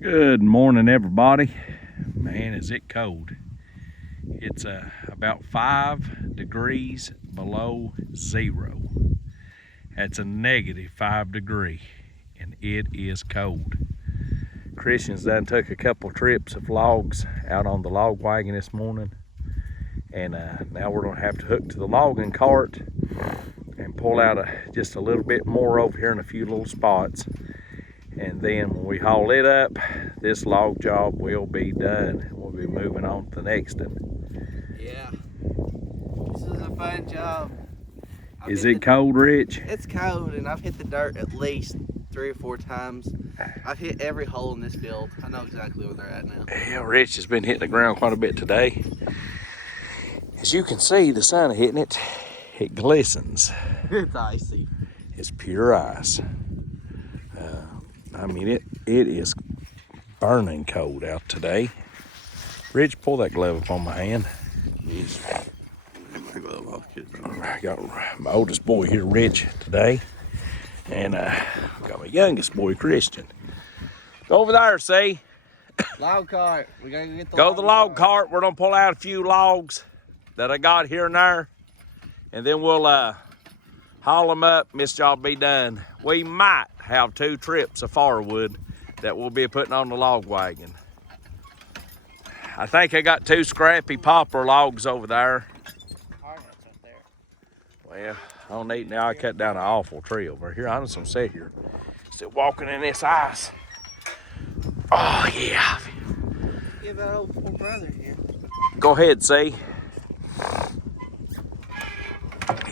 Good morning, everybody. Man, is it cold. It's about 5 degrees below zero. That's a negative 5 degree, and it is cold. Christian's done took a couple trips of logs out on the log wagon this morning, and now we're gonna have to hook to the logging cart and pull out just a little bit more over here in a few little spots. And then when we haul it up, this log job will be done. We'll be moving on to the next one. Yeah, this is a fun job. Is it cold, Rich? It's cold, and I've hit the dirt at least 3 or 4 times. I've hit every hole in this field. I know exactly where they're at now. Yeah, Rich has been hitting the ground quite a bit today. As you can see, the sun hitting it, it glistens. It's icy. It's pure ice. I mean, it is burning cold out today. Rich, pull that glove up on my hand. I got my oldest boy here, Rich, today. And got my youngest boy, Christian. Go over there, see? Log cart. We gotta get the Go to the log cart. We're gonna pull out a few logs that I got here and there. And then we'll haul them up, and this job be done. We might have 2 trips of firewood that we'll be putting on the log wagon. I think I got 2 scrappy poplar logs over there. Well, I don't need now. I cut down an awful tree over here. I'm just gonna sit here, still walking in this ice. Oh yeah. Give that old poor brother here. Go ahead, see.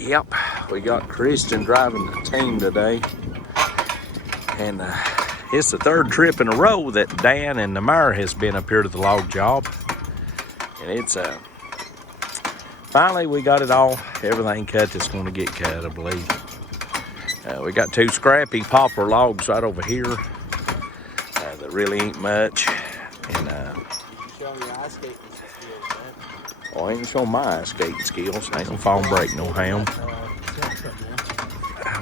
Yep, we got Christian driving the team today, and it's the 3rd trip in a row that Dan and the mare has been up here to the log job, and it's finally we got it all, everything cut that's going to get cut, I believe. We got 2 scrappy poplar logs right over here that really ain't much, and Showing your ice skating skills, man. I ain't showing my ice skating skills. Ain't no fall and break no ham.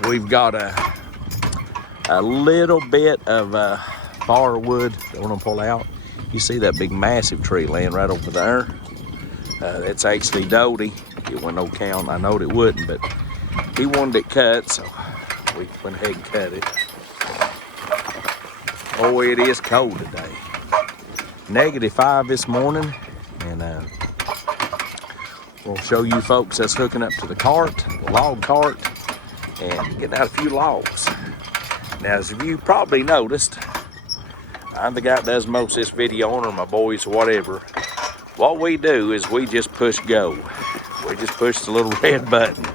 We've got a little bit of firewood that we're gonna pull out. You see that big massive tree laying right over there? That's actually Doty. It wasn't no count. I knowed it wouldn't, but he wanted it cut, so we went ahead and cut it. Oh, it is cold today. -5 this morning, and we'll show you folks that's hooking up to the cart, the log cart, and getting out a few logs. Now, as you probably noticed, I'm the guy that does most of this video, or my boys, or whatever. What we do is we just push go. We just push the little red button.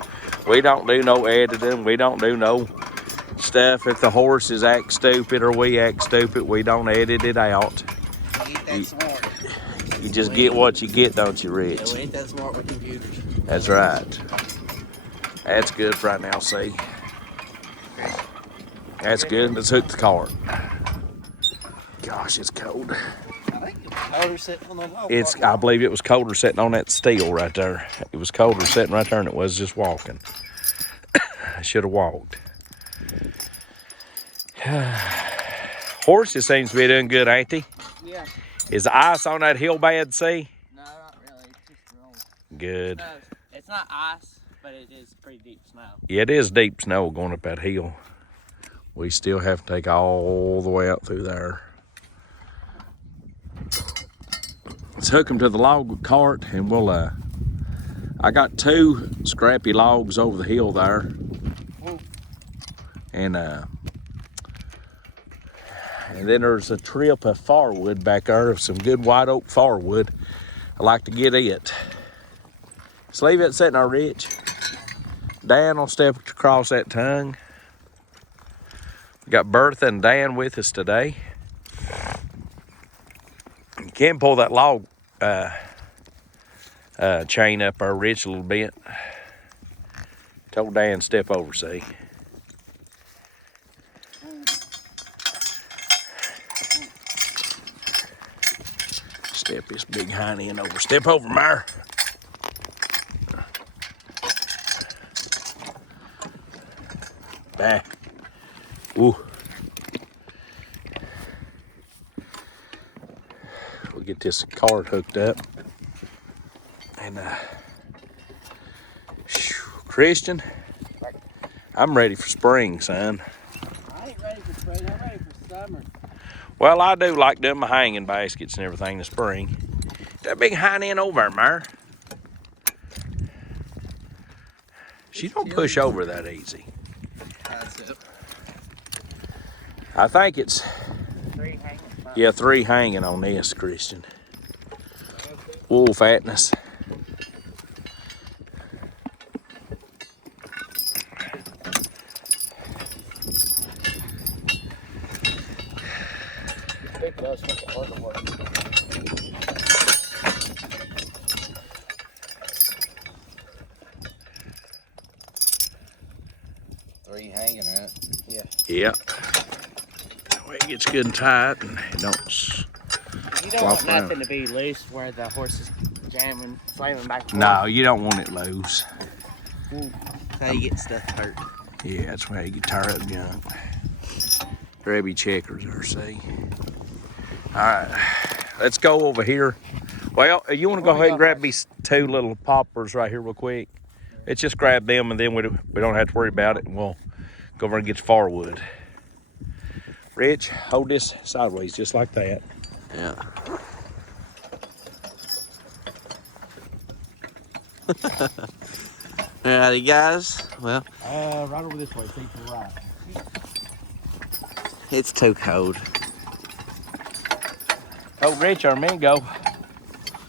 We don't do no editing. We don't do no stuff. If the horses act stupid or we act stupid, we don't edit it out. You just get what you get, don't you, Rich? Yeah, we ain't that smart with computers. That's right. That's good for right now, see? That's good. Let's hook the cart. Gosh, it's cold. I think it's colder sitting on the log. I believe it was colder sitting on that steel right there. It was colder sitting right there than it was just walking. I should have walked. Horses seems to be doing good, ain't they? Yeah. Is the ice on that hill bad, see? No, not really. It's just rolling. Good. It's not ice, but it is pretty deep snow. Yeah, it is deep snow going up that hill. We still have to take all the way out through there. Let's hook them to the log cart, and we'll, I got 2 scrappy logs over the hill there. And then there's a trip of firewood back there, of some good white oak firewood. I like to get it. Just leave it sitting there, Rich. Dan will step across that tongue. We got Bertha and Dan with us today. You can pull that log chain up there, Rich, a little bit. Told Dan step over, see. Step this big hind end over. Step over, Meyer. Back. Ooh. get this card hooked up. And Christian, I'm ready for spring, son. I ain't ready for spring. I'm ready for summer. Well, I do like doing my hanging baskets and everything in the spring. That big hind end over there, Mar. She don't push over that easy. That's it. I think it's, 3 hanging. yeah, 3 hanging on this, Christian. Wool fatness. It does make it hard to work. Three hanging, right? Yeah. Yep. That way it gets good and tight and it don't. You don't want nothing to be loose where the horse is jamming, slamming back and forth. No, you don't want it loose. That's how you get stuff hurt. Yeah, that's why you get tired of junk. Grabby checkers or see. All right, let's go over here. Well, you want to go ahead and grab these 2 little poppers right here real quick? Let's just grab them and then we don't have to worry about it, and we'll go over and get the firewood. Rich, hold this sideways just like that. Yeah. Alrighty, guys. Well, right over this way, see to the right. it's too cold. Oh, Rich, our mango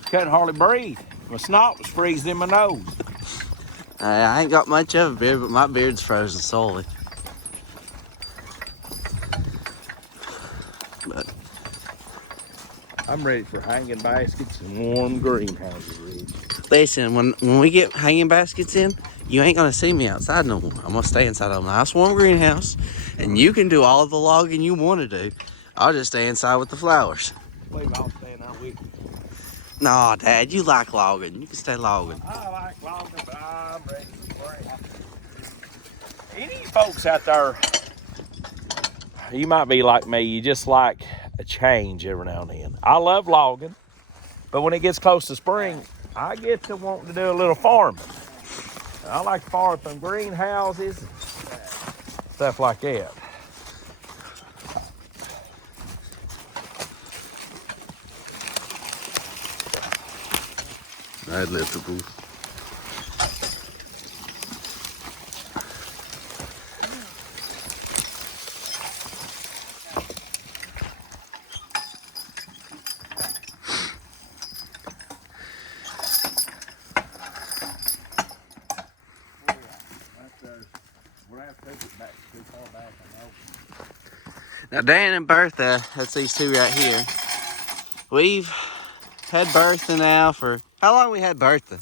couldn't hardly breathe. My snot was freezing in my nose. I ain't got much of a beard, but my beard's frozen solid. But I'm ready for hanging baskets and warm greenhouses, Rich. listen, when we get hanging baskets in, you ain't gonna see me outside no more. I'm gonna stay inside of a nice warm greenhouse, and you can do all of the logging you want to do. I'll just stay inside with the flowers. Believe I'll stand out with you. Nah, Dad, you like logging. You can stay logging. I like logging, but I'm ready for spring. Any folks out there, you might be like me, you just like a change every now and then. I love logging, but when it gets close to spring, I get to wanting to do a little farming. I like to farm some greenhouses, stuff like that. I'd lift the booth. Now, Dan and Bertha, that's these 2 right here. We've had Bertha now for, how long we had Bertha?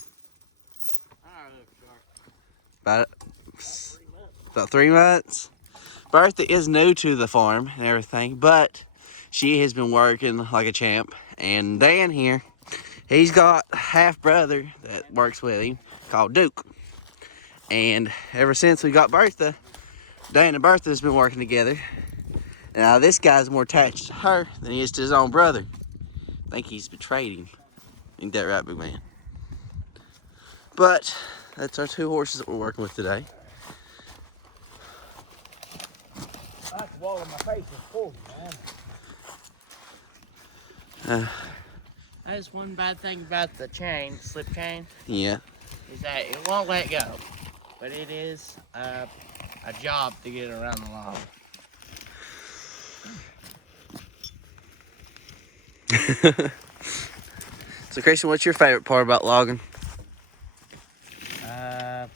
About 3 months. Bertha is new to the farm and everything, but she has been working like a champ. And Dan here, he's got a half brother that works with him called Duke. And ever since we got Bertha, Dan and Bertha has been working together. Now this guy's more attached to her than he is to his own brother. I think he's betrayed him. Ain't that right, big man? But that's our 2 horses that we're working with today. That's the wall in my face is full, man. That's one bad thing about the chain, slip chain, Yeah. is that it won't let go. But it is a job to get around the log. So Christian, what's your favorite part about logging?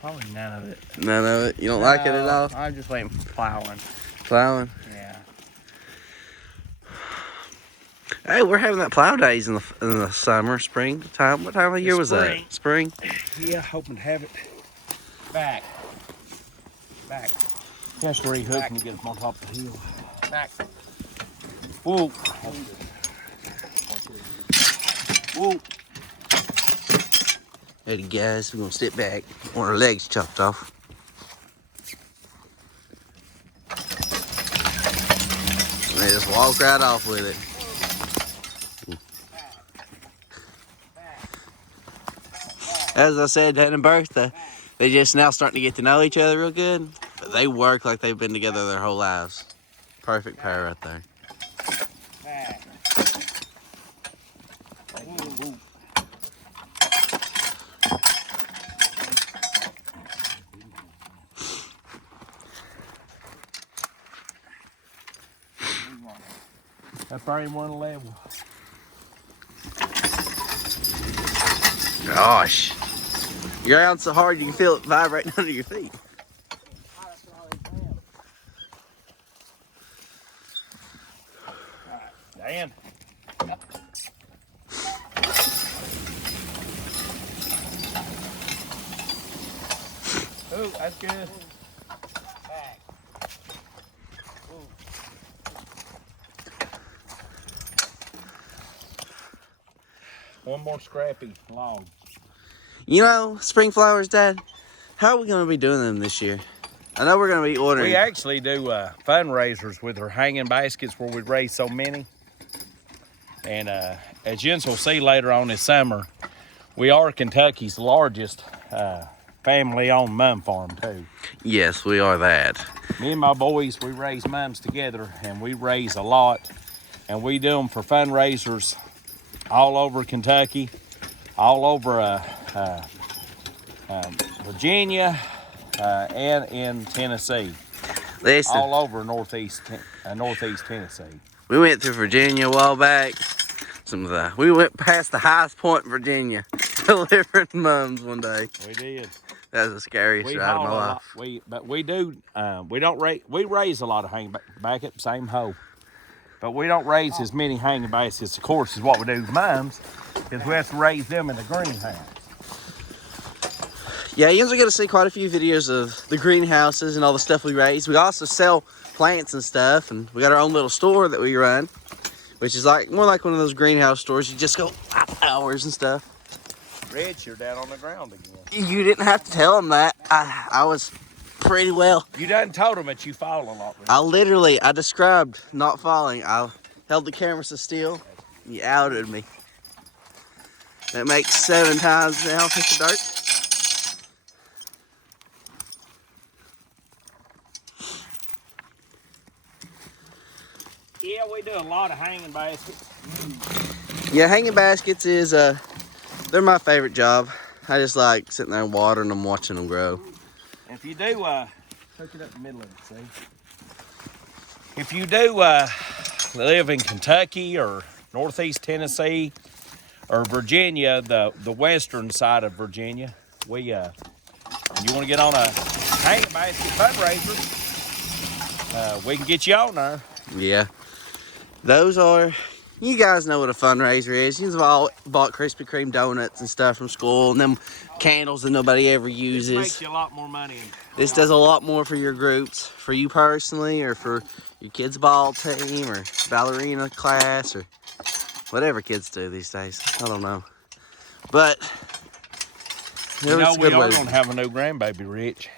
Probably none of it. None of it? You don't like it at all? I'm just waiting for plowing. Plowing? Yeah. Hey, we're having that plow days in the summer, spring time. What time of year was that? Spring? Yeah, hoping to have it Back. just rehooked and get up on top of the hill. Back. Whoa. Whoa. Hey guys, we're gonna sit back. Want our legs chopped off. And they just walk right off with it. As I said, Dan and Bertha, they just now starting to get to know each other real good. But they work like they've been together their whole lives. Perfect pair right there. That frame one level. Gosh. You're out so hard you can feel it vibrating under your feet. Dan. Oh, that's good. One more scrappy log. You know, spring flowers, Dad, how are we going to be doing them this year? I know we're going to be ordering. We actually do fundraisers with our hanging baskets where we raise so many. And as Jens will see later on this summer, we are Kentucky's largest family-owned mum farm too. Yes, we are that. Me and my boys, we raise mums together, and we raise a lot. And we do them for fundraisers all over Kentucky, all over Virginia, and in Tennessee. Listen, All over northeast Tennessee. we went through Virginia a while back. We went past the highest point in Virginia, delivering mums one day. We did. That was the scariest We ride of haul my a life. lot. But we do. We raise a lot of hanging back at the same hoe. But we don't raise as many hanging baskets, of course, as what we do with mums, because we have to raise them in the greenhouse. Yeah, you guys are going to see quite a few videos of the greenhouses and all the stuff we raise. We also sell plants and stuff, and we got our own little store that we run, which is like more like one of those greenhouse stores. You just go hours and stuff. Rich, you're down on the ground again. You didn't have to tell them that. I was pretty well. You done told them that you fall a lot. Rich. I described not falling. I held the camera so still. You outed me. That makes 7 times now. Hit the dirt. Yeah, we do a lot of hanging baskets. Yeah, hanging baskets is they're my favorite job. I just like sitting there and watering them, watching them grow. If you do, hook it up in the middle of it, see? If you do live in Kentucky or northeast Tennessee or Virginia, the western side of Virginia, and you want to get on a hanging basket fundraiser, we can get you on there. Yeah. Those are, you guys know what a fundraiser is. You've all bought Krispy Kreme donuts and stuff from school and them candles that nobody ever This uses. makes you a lot more money. This does a lot more for your groups, for you personally, or for your kids' ball team, or ballerina class, or whatever kids do these days. I don't know. But, You it know, was a we good are way. going to have a new grandbaby, Rich.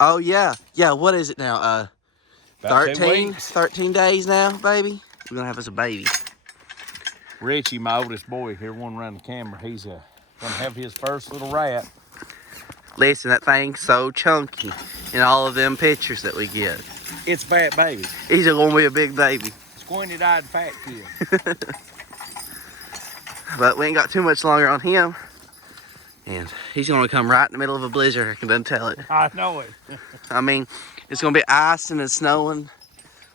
Oh, yeah. Yeah, what is it now? About 2 13? weeks. 13 days now, baby? We're going to have us a baby. Richie, my oldest boy here, one around the camera, he's going to have his first little rat. Listen, that thing's so chunky in all of them pictures that we get. It's fat baby. He's going to be a big baby. Squinty-eyed fat kid. But we ain't got too much longer on him. And he's going to come right in the middle of a blizzard, I can done tell it. I know it. I mean, it's going to be icing and snowing.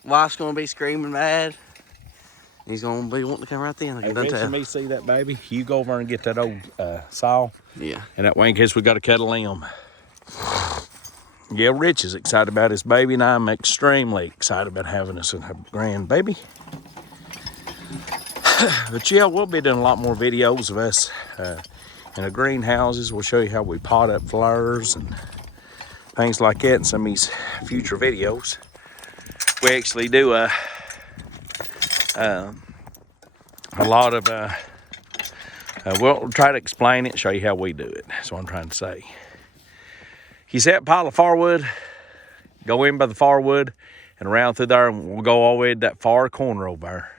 Wife's going to be screaming mad. He's going to be wanting to come right then, I Hey, can done Rich and tell. me see that baby. You go over and get that old saw. Yeah. And that way in case we got to cut a limb. Yeah, Rich is excited about his baby, and I'm extremely excited about having us a grandbaby. But yeah, we'll be doing a lot more videos of us in the greenhouses. We'll show you how we pot up flowers and things like that in some of these future videos. We actually do a lot of we'll try to explain it, show you how we do it. That's what I'm trying to say. You see that pile of firewood? Go in by the firewood and around through there, and we'll go all the way to that far corner over there.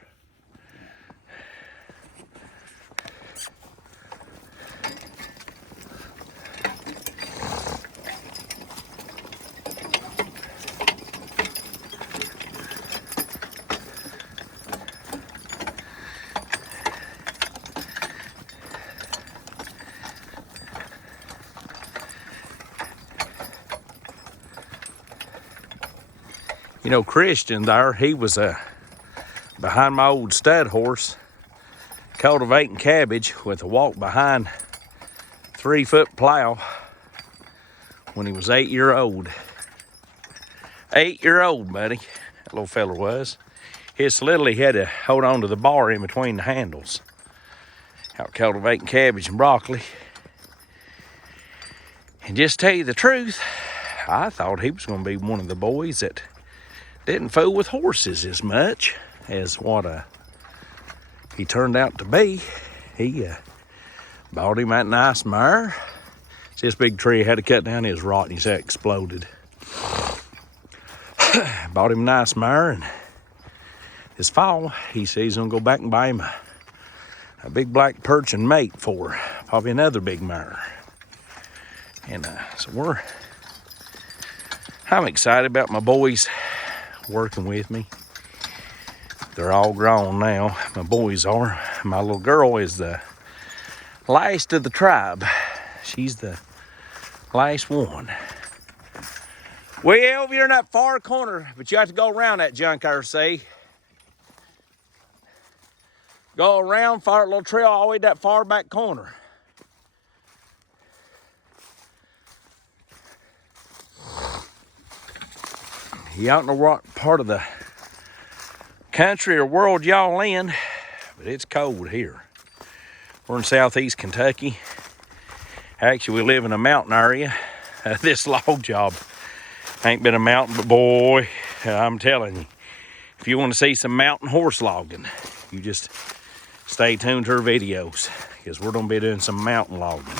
You know, Christian there, he was behind my old stud horse, cultivating cabbage with a walk behind 3-foot plow when he was 8 years old. 8 years old, buddy. That little fella was. His literally had to hold on to the bar in between the handles. Out cultivating cabbage and broccoli. And just tell you the truth, I thought he was going to be one of the boys that didn't fool with horses as much as what he turned out to be. He bought him that nice mare. This big tree had to cut down his rotten, his head exploded. Bought him a nice mare, and this fall he says he's gonna go back and buy him a big black perch and mate for probably another big mare. And so I'm excited about my boys working with me. They're all grown now. My boys are. My little girl is the last of the tribe. She's the last one. Way over here in that far corner, but you have to go around that junk there, see? Go around, far little trail all the way to that far back corner. You don't know what part of the country or world y'all in, but it's cold here. We're in southeast Kentucky. Actually, we live in a mountain area. This log job ain't been a mountain, but boy, I'm telling you, if you want to see some mountain horse logging, you just stay tuned to our videos, because we're gonna be doing some mountain logging.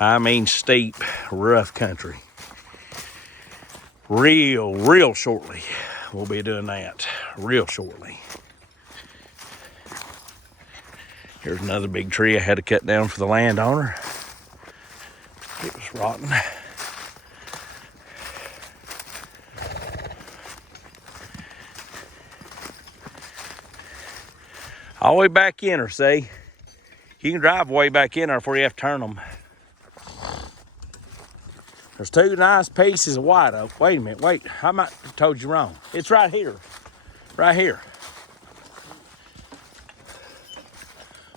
I mean steep, rough country. Real shortly, we'll be doing that, real shortly. Here's another big tree I had to cut down for the landowner. It was rotten. All the way back in her, see? You can drive way back in there before you have to turn them. There's two nice pieces of white oak. Wait a minute, wait. I might have told you wrong. It's right here. Right here.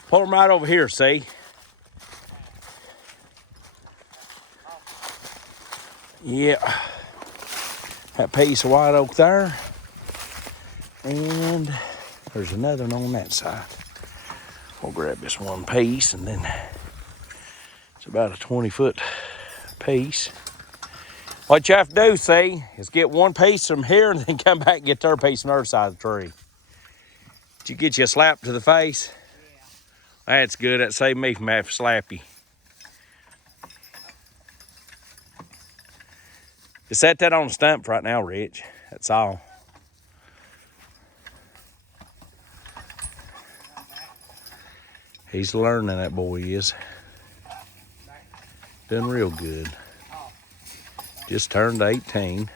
Pull them right over here, see? Yeah. That piece of white oak there. And there's another one on that side. We'll grab this one piece, and then it's about a 20-foot piece. What you have to do, see, is get one piece from here and then come back and get their piece from the other side of the tree. Did you get you a slap to the face? Yeah. That's good. That saved me from having to slap you. Just set that on the stump right now, Rich. That's all. He's learning, that boy is. Doing real good. Just turned 18.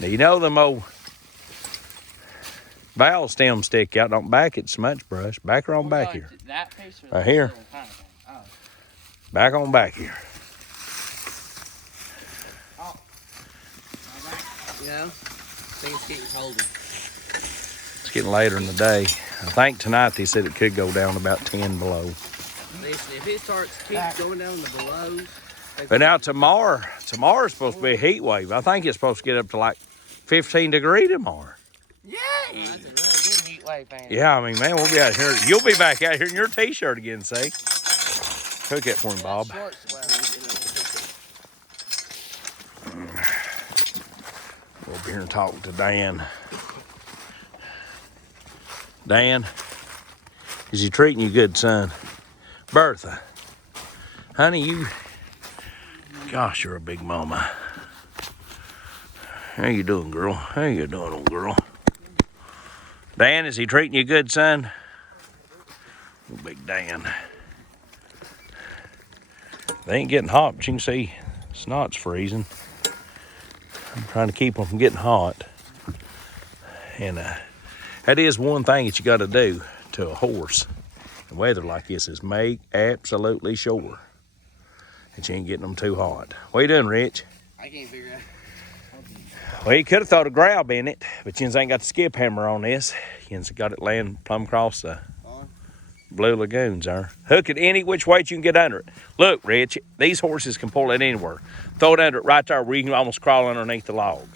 Now, you know them old valve stems stick out. Don't back it so much, brush. Back her on back here. That piece or right here. Kind of oh. Back on back here. Oh. You know, things getting colder. It's getting later in the day. I think tonight they said it could go down about 10 below. Listen, if it keeps going down the belows. But now tomorrow's supposed to be a heat wave. I think it's supposed to get up to like 15 degrees tomorrow. Yay! That's a really good heat wave, man. Yeah, I mean, man, we'll be out here. You'll be back out here in your t-shirt again, see? Cook it for me, Bob. We'll be here and talk to Dan. Dan, is he treating you good, son? Bertha, honey, gosh, you're a big mama. How you doing, girl? How you doing, old girl? Dan, is he treating you good, son? Oh, big Dan. They ain't getting hot, but you can see snot's freezing. I'm trying to keep them from getting hot. And that is one thing that you got to do to a horse in weather like this, is make absolutely sure that you ain't getting them too hot. What you doing, Rich? I can't figure out. Well, you could have thrown a grab in it, but you ain't got the skip hammer on this. You got it laying plumb across the Blue Lagoons there. Hook it any which way you can get under it. Look, Rich, these horses can pull it anywhere. Throw it under it right there where you can almost crawl underneath the log.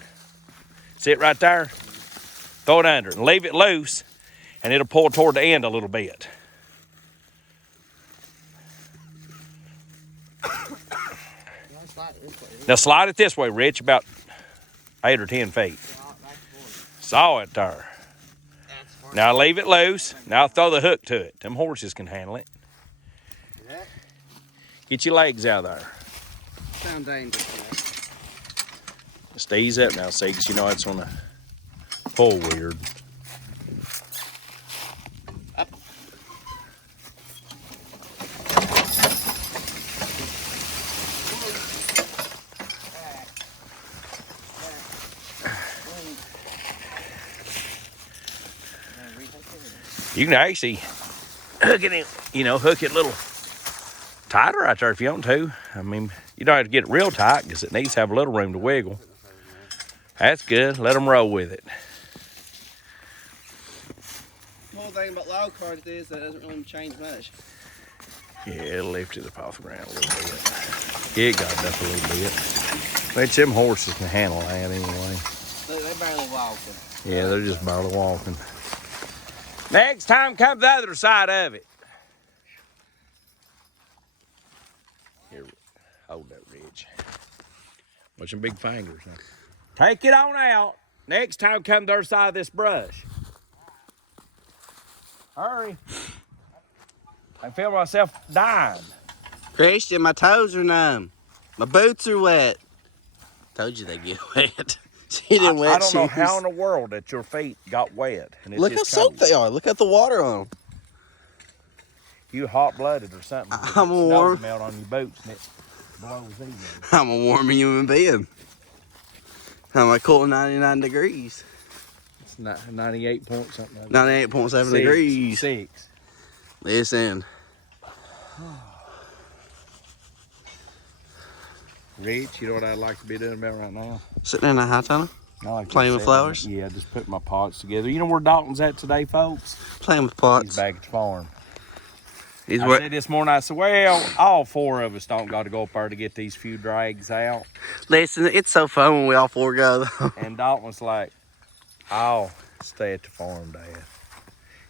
See it right there? Throw it under it and leave it loose, and it'll pull toward the end a little bit. Now slide it this way, Rich, about 8 or 10 feet. Saw it there. Now leave it loose. Now throw the hook to it. Them horses can handle it. Get your legs out of there. Sound dangerous. Just ease up now, see, because you know it's on to pull weird. Up. You can actually hook it in, hook it a little tighter right there if you want to. I mean, you don't have to get it real tight because it needs to have a little room to wiggle. That's good. Let them roll with it. The whole thing about log carts is that it doesn't really change much. Yeah, it'll lift it up off the ground a little bit. Yeah, it got it up a little bit. But them horses can handle that anyway. They're barely walking. Yeah, they're just barely walking. Next time, come the other side of it. Here, hold that ridge. Watch them big fingers. Now. Take it on out. Next time, come the other side of this brush. Hurry. I feel myself dying. Christian, my toes are numb. My boots are wet. Told you they'd get wet. She didn't wet I don't know shoes. how in the world that your feet got wet. And it's Look how just soaked cold. they are. Look at the water on them. You hot-blooded or something. I'm a warm. Melt on your boots and it blows even. I'm a warm human being. I'm like cool 99 degrees. It's 98 point something. 98.7 degrees. 6. Listen. Rich, you know what I'd like to be doing about right now? Sitting in a high tunnel, I like playing with sit flowers? down, yeah, just putting my pots together. You know where Dalton's at today, folks? playing with He's pots. back at the farm. He's I what? said this morning, I said, well, all 4 of us don't got to go up there to get these few drags out. Listen, it's so fun when we all 4 go. Though. And Dalton was like, I'll stay at the farm, Dad.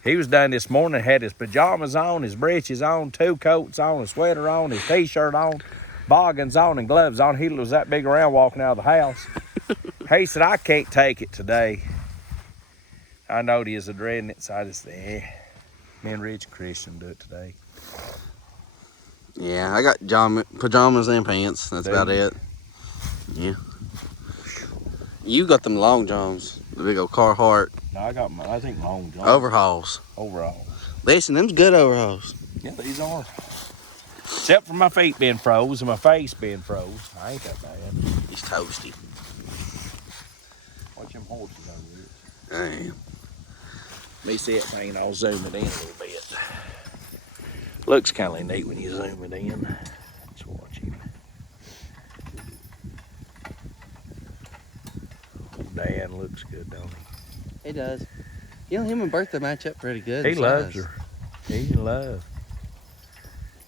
He was done this morning, had his pajamas on, his breeches on, 2 coats on, a sweater on, his t-shirt on, boggins on, and gloves on. He was that big around walking out of the house. He said, I can't take it today. I know he is a dreading it, so I just said, me and Rich Christian do it today. Yeah, I got pajamas and pants. That's about it. Yeah. You got them long johns, the big old Carhartt No, I got I think long john. overhauls. Overall. Listen, them's good overhauls. Yeah, these are. Except for my feet being froze and my face being froze. I ain't that bad. He's toasty. Watch them horses over there. I am. Me see that thing, I'll zoom it in a little bit. Looks kind of neat when you zoom it in. Let's watch him. Old Dan looks good, don't He does. You know, him and Bertha match up pretty good. he? He loves her. He loves.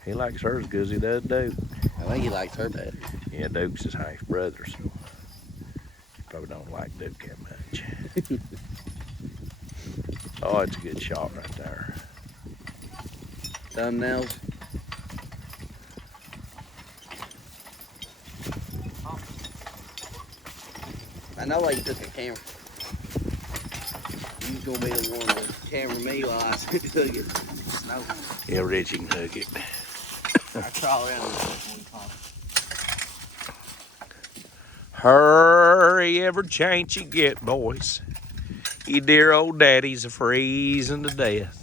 He likes her as good as he does Duke. I think he likes her better. Yeah, Duke's his half brother, so he probably don't like Duke that much. Oh, it's a good shot right there. Thumbnails. I know why you took a camera. You was gonna be the one to camera me while I took it. No. Yeah, Richie can hook it. I crawl around with one car. Hurry, every chance you get, boys. You dear old daddy's a freezing to death.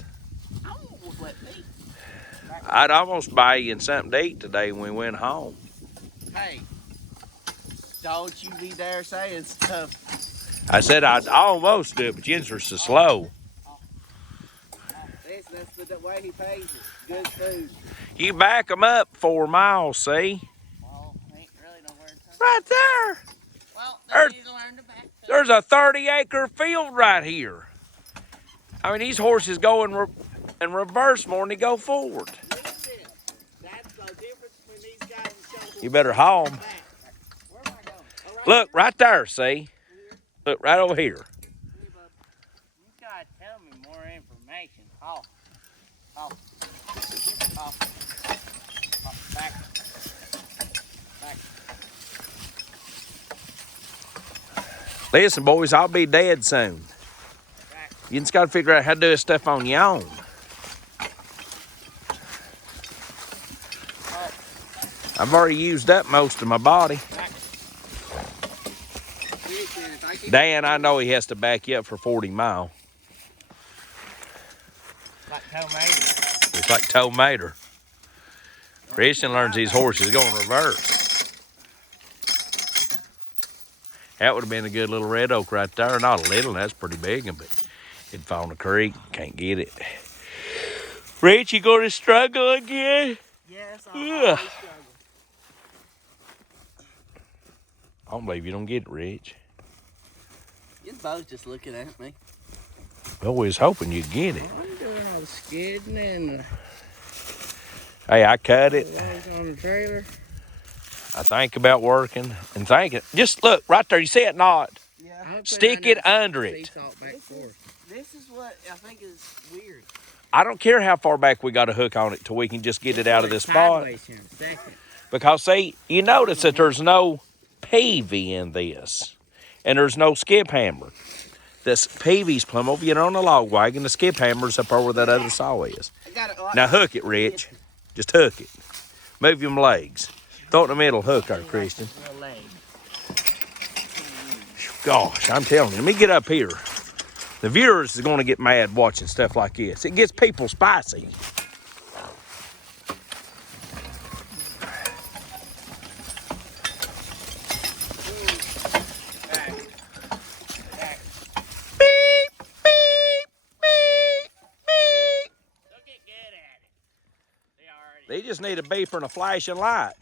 I'd almost buy you something to eat today when we went home. Hey, don't you be there saying stuff. I said I'd almost do it, but Jens are so slow. That's the way he pays it. Good food. You back them up 4 miles, see? Right there. Well, Earth. they need to learn to back up. There's a 30-acre field right here. I mean, these horses go in reverse more than they go forward. Listen, that's the difference between these guys and show You better haul them. Where am I going? Oh, right Look, right there, see? Look, right over here. You gotta tell me more information. Oh. Back. Listen, boys, I'll be dead soon. Back. You just got to figure out how to do this stuff on your own. I've already used up most of my body. Dan, I know he has to back you up for 40 mile. Like tomato. It's like tomato. Christian learns these horses go in reverse. That would have been a good little red oak right there. Not a little, that's pretty big, but it'd fall in the creek. Can't get it. Rich, you going to struggle again? Yes, I Ugh. always struggle. I don't believe you don't get it, Rich. You're both just looking at me. Well, we was hoping you'd get it. I'm doing all the skidding and Hey, I cut the it. loads on the trailer. I think about working and thinking. Just look right there. You see it not? Yeah. Stick it under it. This is what I think is weird. I don't care how far back we got a hook on it till we can just get it out of this spot. Because see, you notice that there's no PV in this. And there's no skip hammer. This PV's plumb over, on a log wagon. The skip hammer's up over where that other saw is. I got it. Now hook it, Rich. Just hook it. Move your legs. Throw it in the middle, hook there, Christian. Gosh, I'm telling you, let me get up here. The viewers is going to get mad watching stuff like this. It gets people spicy. They just need a beeper and a flashing light.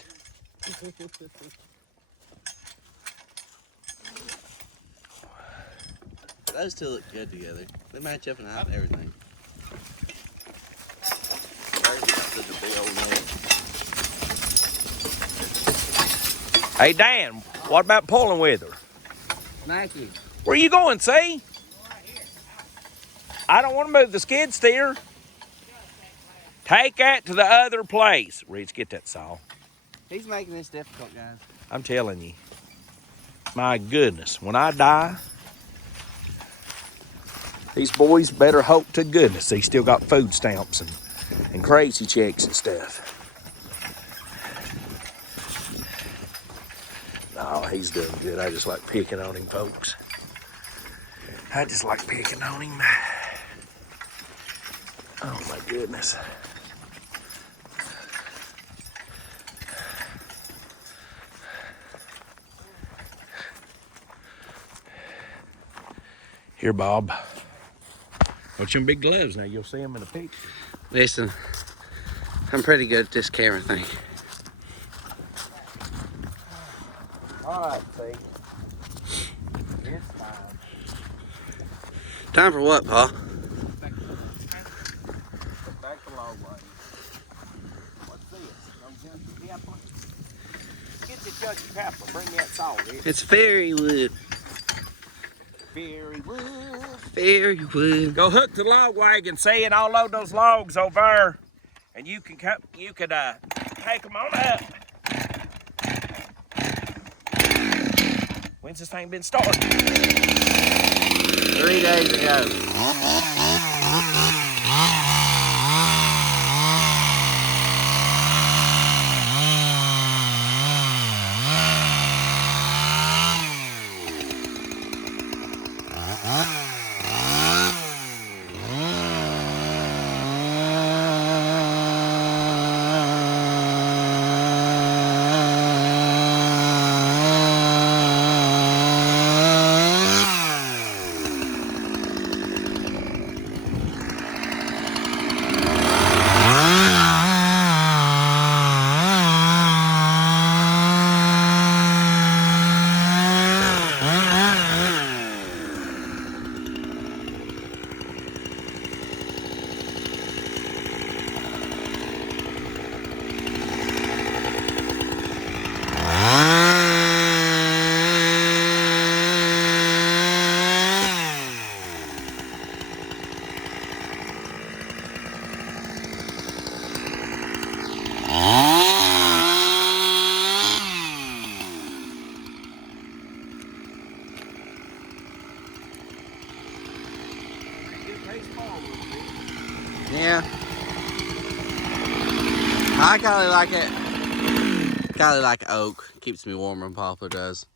Those two look good together. They match up and out and everything. Such a big old nose. Hey, Dan, what about pulling with her? Nike. Where you going, see? I don't want to move the skid steer. Take that to the other place. Rich, get that saw. He's making this difficult, guys. I'm telling you. My goodness, when I die, these boys better hope to goodness they still got food stamps and crazy checks and stuff. No, he's doing good. I just like picking on him, folks. I just like picking on him. Oh my goodness. Here, Bob. Watch them big gloves now. You'll see them in the picture. Listen, I'm pretty good at this camera thing. All right, see. It's time. Time for what, Pa? Back to log wagon. What's this? No junkie pepper. Get the junkie pepper. Bring me that saw, Rich. It's fairy wood. Fairy wood. Fairy wood. Go hook the log wagon, see, and I'll load those logs over there, and you can take them on up. When's this thing been started? 3 days ago. Yeah. I kind of like it. Kind of like oak. Keeps me warmer than poplar does.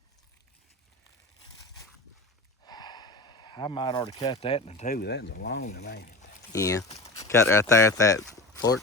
I might ought to cut that in two. That's a long one, ain't it? Yeah. Cut right there at that fork.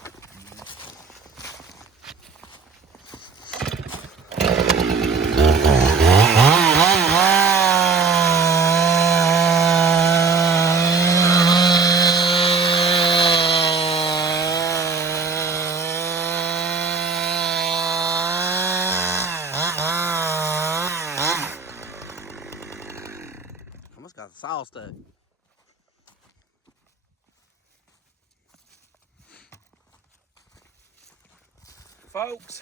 Almost got the saw stuck. Folks,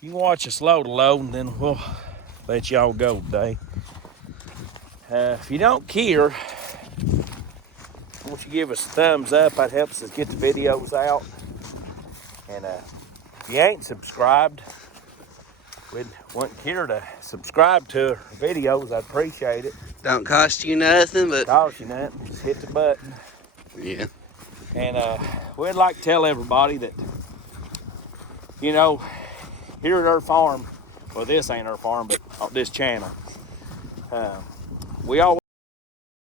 you can watch us load a load and then we'll let y'all go today. If you don't care, won't you give us a thumbs up? That helps us get the videos out. And if you ain't subscribed, we'd want care to subscribe to our videos. I'd appreciate it. Don't cost you nothing, but Cost you nothing, just hit the button. yeah. And we'd like to tell everybody that, you know, here at our farm, well, this ain't our farm, but on this channel, we always